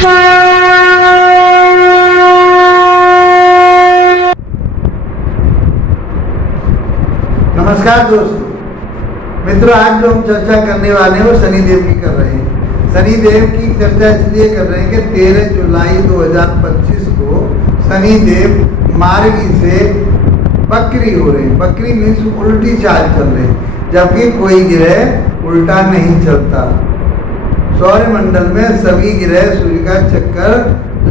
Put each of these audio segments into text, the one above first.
नमस्कार दोस्तों मित्रों, आज जो हम चर्चा करने वाले हैं वो शनिदेव की कर रहे हैं। शनिदेव की चर्चा इसलिए कर रहे हैं कि 13 जुलाई 2025 को शनिदेव मार्गी से बकरी हो रहे हैं। बकरी मीन्स उल्टी चाल चल रहे हैं, जबकि कोई ग्रह उल्टा नहीं चलता। सौरमंडल में सभी ग्रह सूर्य का चक्कर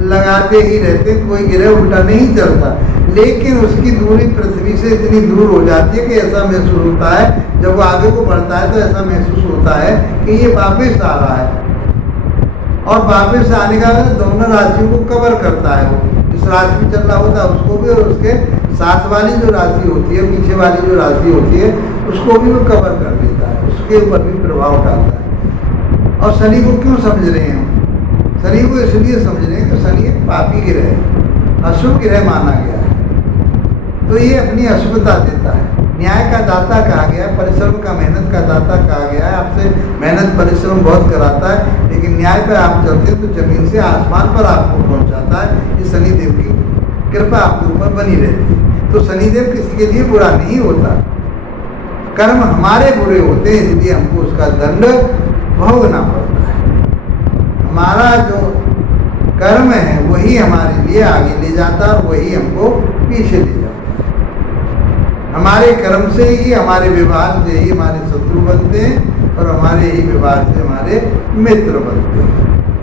लगाते ही रहते, कोई ग्रह उल्टा नहीं चलता। लेकिन उसकी दूरी पृथ्वी से इतनी दूर हो जाती है कि ऐसा महसूस होता है, जब वो आगे को बढ़ता है तो ऐसा महसूस होता है कि ये वापस आ रहा है। और वापस आने का दोनों राशियों को कवर करता है। वो जिस राशि में चल रहा होता है उसको भी, और उसके साथ वाली जो राशि होती है, पीछे वाली जो राशि होती है, उसको भी वो कवर कर लेता है, उसके ऊपर भी प्रभाव डालता है। और शनि को क्यों समझ रहे हैं हम? शनि को इसलिए समझ रहे हैं कि शनि एक पापी ग्रह है, अशुभ ग्रह माना गया है। तो ये अपनी अशुभता देता है। न्याय का दाता कहा गया है, परिश्रम का, मेहनत का दाता कहा गया है। आपसे मेहनत परिश्रम बहुत कराता है, लेकिन न्याय पर आप चलते हैं तो जमीन से आसमान पर आपको पहुंचाता है। ये शनिदेव की कृपा आपके ऊपर बनी रहती है। तो शनिदेव किसी के लिए बुरा नहीं होता, कर्म हमारे बुरे होते हैं, इसलिए हमको उसका दंड भोगना पड़ता है। हमारा जो कर्म है वही हमारे लिए आगे ले जाता है और वही हमको पीछे ले जाता है। हमारे कर्म से ही, हमारे व्यवहार से ही हमारे शत्रु बनते हैं और हमारे ही व्यवहार से हमारे मित्र बनते हैं।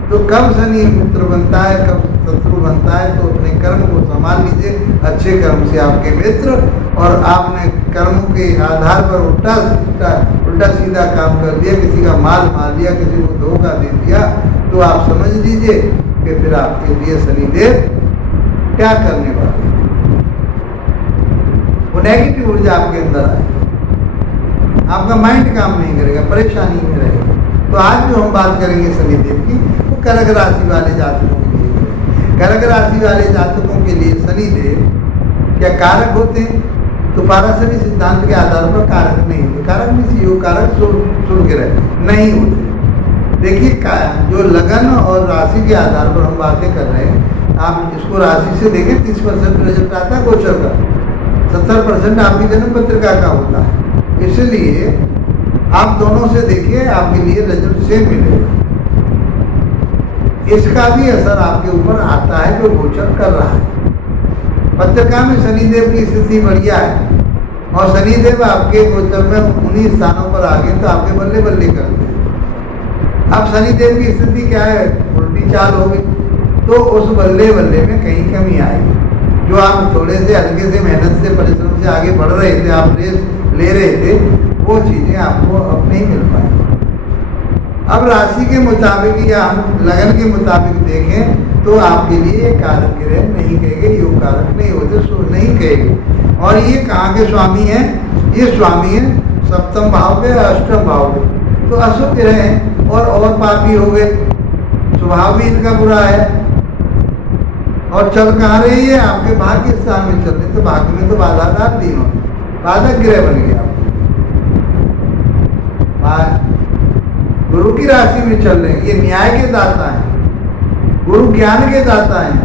तो कब शनि मित्र बनता है, कब शत्रु बनता है, तो अपने कर्म को संभाल लीजिए। अच्छे कर्म से आपके मित्र, और आपने कर्मों के आधार पर उल्टा सीधा काम कर दिया, किसी का माल मार दिया, किसी को धोखा दे दिया, तो आप समझ लीजिए कि फिर आपके लिए शनिदेव क्या करने वाले हैं। वो नेगेटिव ऊर्जा आपके अंदर आएगी, आपका माइंड काम नहीं करेगा, परेशानी में रहेगा। तो आज जो हम बात करेंगे शनिदेव की, वो कर्क राशि वाले जातकों के लिए। कर्क राशि वाले जातकों के लिए शनिदेव क्या कारक होते हैं? तो पाराशरी सिद्धांत के आधार पर कारक नहीं होते। कारक में योग कारक शुभ ग्रह नहीं होते। देखिए, जो लगन और राशि के आधार पर हम बातें कर रहे हैं, आप इसको राशि से देखें, 30% रिजल्ट आता है गोचर का, 70% आपकी जन्म पत्रिका का होता है। इसलिए आप दोनों से देखिए, आपके लिए रिजल्ट सेम मिलेगा। इसका भी असर आपके ऊपर आता है जो गोचर कर रहा है। पत्रिका में शनिदेव की स्थिति बढ़िया है और शनिदेव आपके गोचर में उन्हीं स्थानों पर आ गए तो आपके बल्ले बल्ले करते हैं। अब शनिदेव की स्थिति क्या है? उल्टी चाल होगी, तो उस बल्ले बल्ले में कहीं कमी आएगी। जो आप थोड़े से हल्के से मेहनत से परिश्रम से आगे बढ़ रहे थे, आप रेस ले रहे थे, वो चीज़ें आपको अब नहीं मिल पाएंगी। अब राशि के मुताबिक या हम लगन के मुताबिक देखें तो आपके लिए कारक ग्रह नहीं कहेंगे, योग कारक नहीं होते, सो नहीं कहेंगे। और ये कहाँ के स्वामी हैं? ये स्वामी हैं सप्तम भाव के, अष्टम भाव के। तो अशुभ ग्रह हैं और पापी हो गए, स्वभाव भी इनका बुरा है। और चल कहाँ रही है? आपके भाग्य स्थान में चल रहे, तो भाग्य में तो बाधा डाल दी उन्होंने, बाधक ग्रह बन गया। गुरु की राशि में चल रहे हैं, ये न्याय के दाता हैं, गुरु ज्ञान के दाता हैं।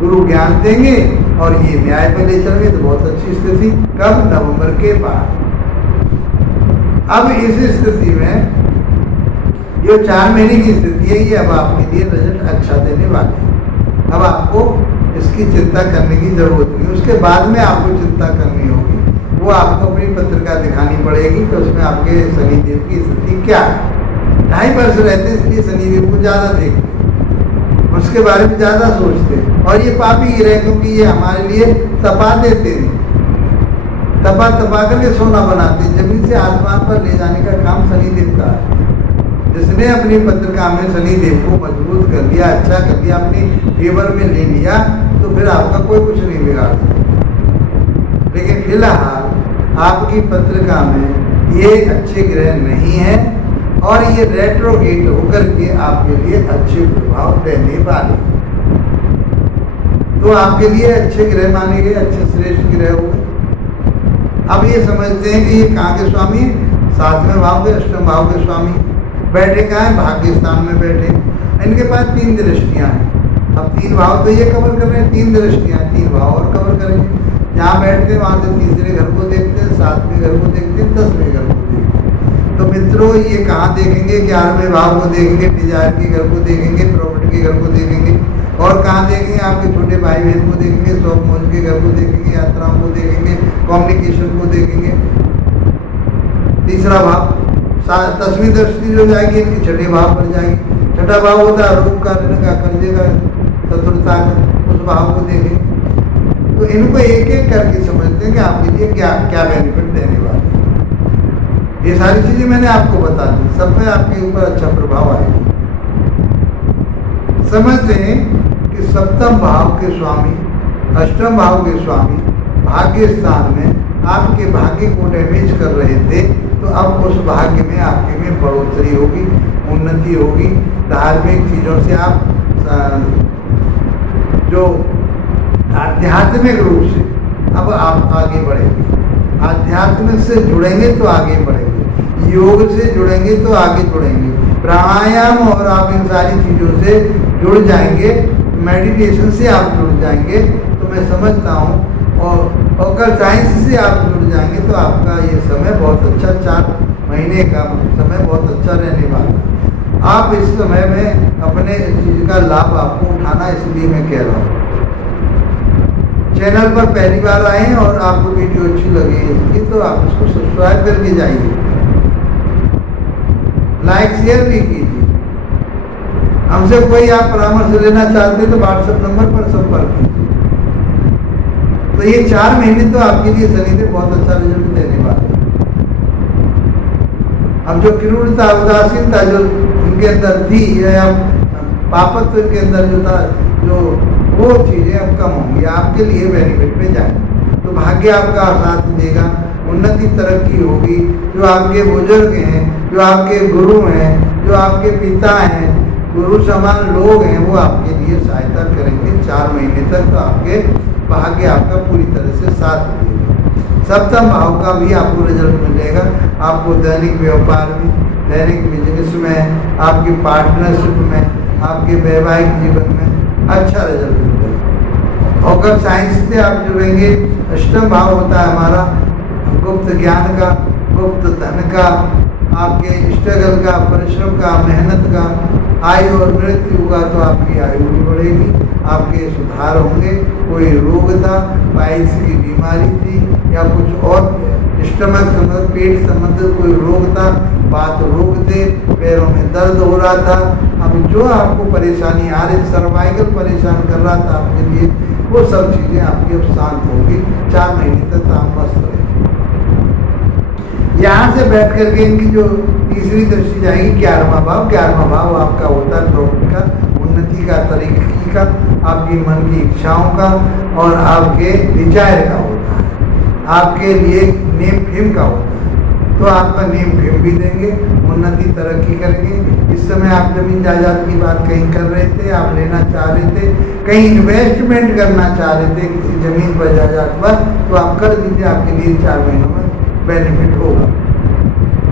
गुरु ज्ञान देंगे और ये न्याय पर ले चलेंगे तो बहुत अच्छी स्थिति। कब? नवंबर के बाद। अब इस स्थिति में जो 4 महीने की स्थिति है, ये अब आपके लिए रिजल्ट अच्छा देने वाले हैं। अब आपको इसकी चिंता करने की जरूरत नहीं। उसके बाद में आपको चिंता करनी होगी, वो आपको अपनी पत्रिका दिखानी पड़ेगी कि उसमें आपके शनिदेव की स्थिति क्या है। 2.5 वर्ष रहते हैं, इसलिए शनिदेव को ज़्यादा देखते हैं, उसके बारे में ज़्यादा सोचते हैं। और ये पापी गिरे क्योंकि ये हमारे लिए तपा देते हैं, तपा करके सोना बनाते हैं। जमीन से आसमान पर ले जाने का काम शनिदेव का है। जिसने अपनी पत्रिका में शनिदेव को मजबूत कर दिया, अच्छा कर दिया, अपनी फेवर में ले लिया, तो फिर आपका कोई कुछ नहीं बिगाड़ सकता। लेकिन फिलहाल आपकी पत्रिका में ये अच्छे ग्रह नहीं है और ये रेट्रोगेट होकर के आपके लिए अच्छे प्रभाव देने वाले। तो आपके लिए अच्छे ग्रह माने गए, अच्छे श्रेष्ठ ग्रह हो गए। अब ये समझते हैं कि ये कहाँ के स्वामी है? 7वें भाव के, अष्टम भाव के स्वामी। बैठे कहाँ है? भाग्य स्थान में बैठे। इनके पास 3 दृष्टियां हैं। अब 3 भाव तो ये कवर कर रहे हैं, 3 दृष्टियां, 3 भाव और कवर करेंगे। जहाँ बैठते हैं वहाँ से तीसरे घर को देखते हैं, 7वें घर को देखते हैं, 10वें घर को देखते हैं। तो मित्रों ये कहाँ देखेंगे? 11वें भाव को देखेंगे, डिजायर के घर को देखेंगे, प्रॉपर्टी के घर को देखेंगे, और कहाँ देखेंगे? आपके छोटे भाई बहन को देखेंगे, शौक मौज के घर को देखेंगे, यात्राओं को देखेंगे, कम्युनिकेशन को देखेंगे। तीसरा भाव 10वीं दृष्टि जो जाएगी इनकी 6ठे भाव पर जाएगी। 6ठा भाव होता है रोग का, ऋण का, कर्जे का, शत्रुता का, उस भाव को देखेंगे। तो इनको एक एक करके समझते हैं कि आपके लिए क्या क्या बेनिफिट देने वाले हैं। ये सारी चीजें मैंने आपको बता दी, सब पे आपके ऊपर अच्छा प्रभाव आएगा। समझते हैं कि 7वें भाव के स्वामी 8वें भाव के स्वामी भाग्य स्थान में आपके भाग्य को डैमेज कर रहे थे, तो अब उस भाग्य में आपके में बढ़ोतरी होगी, उन्नति होगी। धार्मिक चीज़ों से आप जो आध्यात्मिक रूप से अब आप आगे बढ़ेंगे, आध्यात्मिक से जुड़ेंगे तो आगे बढ़ेंगे, योग से जुड़ेंगे तो आगे बढ़ेंगे, प्राणायाम और आप इन सारी चीज़ों से जुड़ जाएंगे, मेडिटेशन से आप जुड़ जाएंगे। तो मैं समझता हूँ और अगर साइंस से आप जुड़ जाएंगे तो आपका ये समय बहुत अच्छा, 4 महीने का समय बहुत अच्छा रहने वाला है। आप इस समय में अपने इस चीज़ का लाभ आपको उठाना, इसलिए मैं कह रहा हूँ। चैनल पर पहली बार आए हैं और आपको वीडियो अच्छी लगी इसकी, तो आप इसको सब्सक्राइब करके जाइए, लाइक शेयर भी कीजिए। हमसे कोई आप परामर्श लेना चाहते हैं तो व्हाट्सएप नंबर पर संपर्क कीजिए। तो ये 4 महीने तो आपके लिए शनिदेव बहुत अच्छा रिजल्ट देने वाले हैं। अब जो क्रूरता, उदासीनता जो इनके अंदर थी, या पापत्व इनके अंदर जो था, जो वो चीज़ें अब कम होंगी, आपके लिए बेनिफिट में जाएंगे। तो भाग्य आपका साथ देगा, उन्नति तरक्की होगी। जो आपके बुजुर्ग हैं, जो आपके गुरु हैं, जो आपके पिता हैं, गुरु समान लोग हैं, वो आपके लिए सहायता करेंगे 4 महीने तक। तो आपके भाग्य आपका पूरी तरह से साथ देगा। 7वें भाव का भी आपको रिजल्ट मिलेगा। आपको दैनिक व्यापार में, दैनिक बिजनेस में, आपकी पार्टनरशिप में, आपके वैवाहिक जीवन में अच्छा रिजल्ट मिलेगा। और अगर साइंस से आप जुड़ेंगे, 8वां भाव होता है हमारा गुप्त ज्ञान का, गुप्त धन का, आपके स्ट्रगल का, परिश्रम का, मेहनत का, आयु और मृत्यु का। तो आपकी आयु भी बढ़ेगी, आपके सुधार होंगे। कोई रोग था, पाइल्स की बीमारी थी, या कुछ और स्टमक संबंधित, पेट संबंधित कोई रोग था, बात रोग थे, पैरों में दर्द हो रहा था, अब जो आपको परेशानी आ रही, सर्वाइकल परेशान कर रहा था आपके लिए, वो सब चीज़ें आपकी अब शांत होगी। 4 महीने तक आप मस्त रहेंगे। यहाँ से बैठ करके इनकी जो तीसरी दृष्टि जाएगी 11वां भाव। 11वां भाव आपका होता है प्रॉफिट का, उन्नति का, तरक्की का, आपकी मन की इच्छाओं का और आपके डिजायर का होता है, आपके लिए नेम फेम का होता है। तो आपका नेम फेम भी देंगे, उन्नति तरक्की करेंगे। इस समय आप जमीन जायदाद की बात कहीं कर रहे थे, आप लेना चाह रहे थे, कहीं इन्वेस्टमेंट करना चाह रहे थे किसी जमीन पर, जायदाद पर, तो आप कर दीजिए, आपके लिए 4 महीनों में बेनिफिट होगा।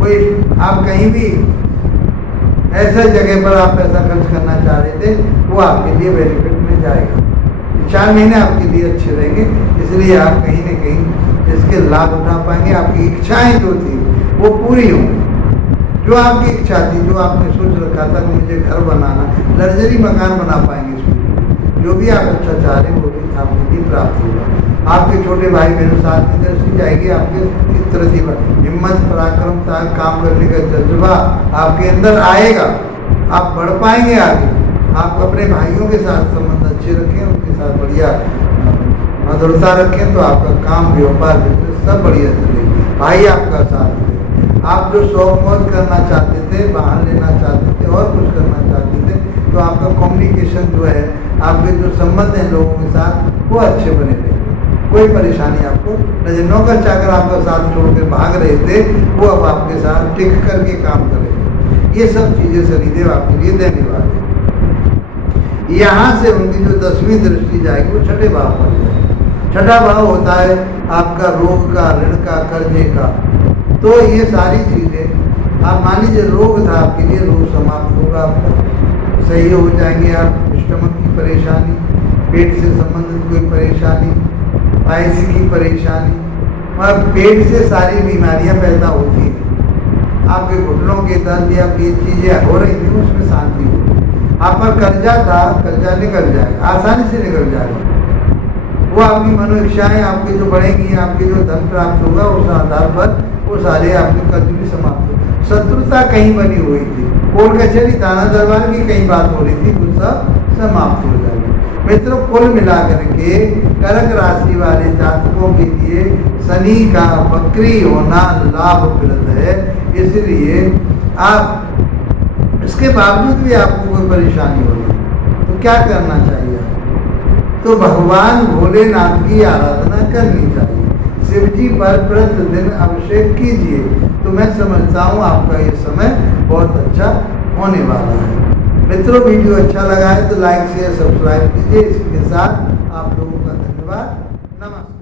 कोई आप कहीं भी ऐसा जगह पर आप पैसा खर्च करना चाह रहे थे, वो आपके लिए बेनिफिट में जाएगा। 4 महीने आपके लिए अच्छे रहेंगे, इसलिए आप कहीं न कहीं इसके लाभ उठा पाएंगे। आपकी इच्छाएं जो थी वो पूरी होंगी। जो आपकी इच्छा थी, जो आपने सोच रखा था कि मुझे घर बनाना, लग्जरी मकान बना पाएंगे इसमें। जो भी आप अच्छा चाह रहे हैं वो भी आपके लिए प्राप्त होगा। आपके छोटे भाई बहन साथ में दृष्टि जाएगी, आपके हिम्मत, पराक्रमता, काम करने का जज्बा आपके अंदर आएगा, आप बढ़ पाएंगे आगे। आप अपने भाइयों के साथ संबंध अच्छे रखें, उनके साथ बढ़िया मधुरता रखें, तो आपका काम, व्यापार, बिजनेस सब बढ़िया चलेगा। भाई आपका साथ दे। आप जो शौक मौज करना चाहते थे, बाहर लेना चाहते थे और कुछ करना चाहते थे, तो आपका कम्युनिकेशन जो है, आपके जो संबंध हैं लोगों के साथ, वो अच्छे बने रहेंगे। कोई परेशानी आपको नहीं। नौकर चाकर आपका साथ छोड़ के भाग रहे थे, वो अब आपके साथ टिक करके काम करेंगे। ये सब चीज़ें शनिदेव आपके लिए देने वाले हैं। यहाँ से उनकी जो 10वीं दृष्टि जाएगी वो 6ठे भाव पर जाएगी। 6ठा भाव होता है आपका रोग का, ऋण का, कर्जे का। तो ये सारी चीज़ें, आप मान लीजिए रोग था आपके लिए, रोग समाप्त होगा आपका। सही हो जाएंगे। आप स्टमक की परेशानी, पेट से संबंधित कोई परेशानी, पायसी की परेशानी, मतलब पेट से सारी बीमारियां पैदा होती हैं। आपके घुटनों के दर्द या ये चीज़ें हो रही थी, उसमें शांति होगी। आप पर कर्जा था, कर्जा निकल जाएगा, आसानी से निकल जाएगा। वो आपकी मनोइच्छाएं आपकी जो बढ़ेंगी, आपके जो धन प्राप्त होगा, उस आधार पर वो सारे आपके कर्ज भी समाप्त हो। शत्रुता कहीं बनी हुई थी, कोर्ट कचहरी थाना दरबार की कहीं बात हो रही थी, वो सब समाप्त हो जाएगी। मित्रों, कुल मिलाकर के कर्क राशि वाले जातकों के लिए शनि का वक्री होना लाभप्रद है। इसलिए आप इसके बावजूद भी आपको कोई परेशानी हो रही तो क्या करना चाहिए? तो भगवान भोलेनाथ की आराधना करनी चाहिए, शिव जी पर प्रतिदिन अभिषेक कीजिए। तो मैं समझता हूँ आपका ये समय बहुत अच्छा होने वाला है। मित्रों, वीडियो अच्छा लगा है तो लाइक शेयर सब्सक्राइब कीजिए। इसके साथ आप लोगों का धन्यवाद। नमस्कार।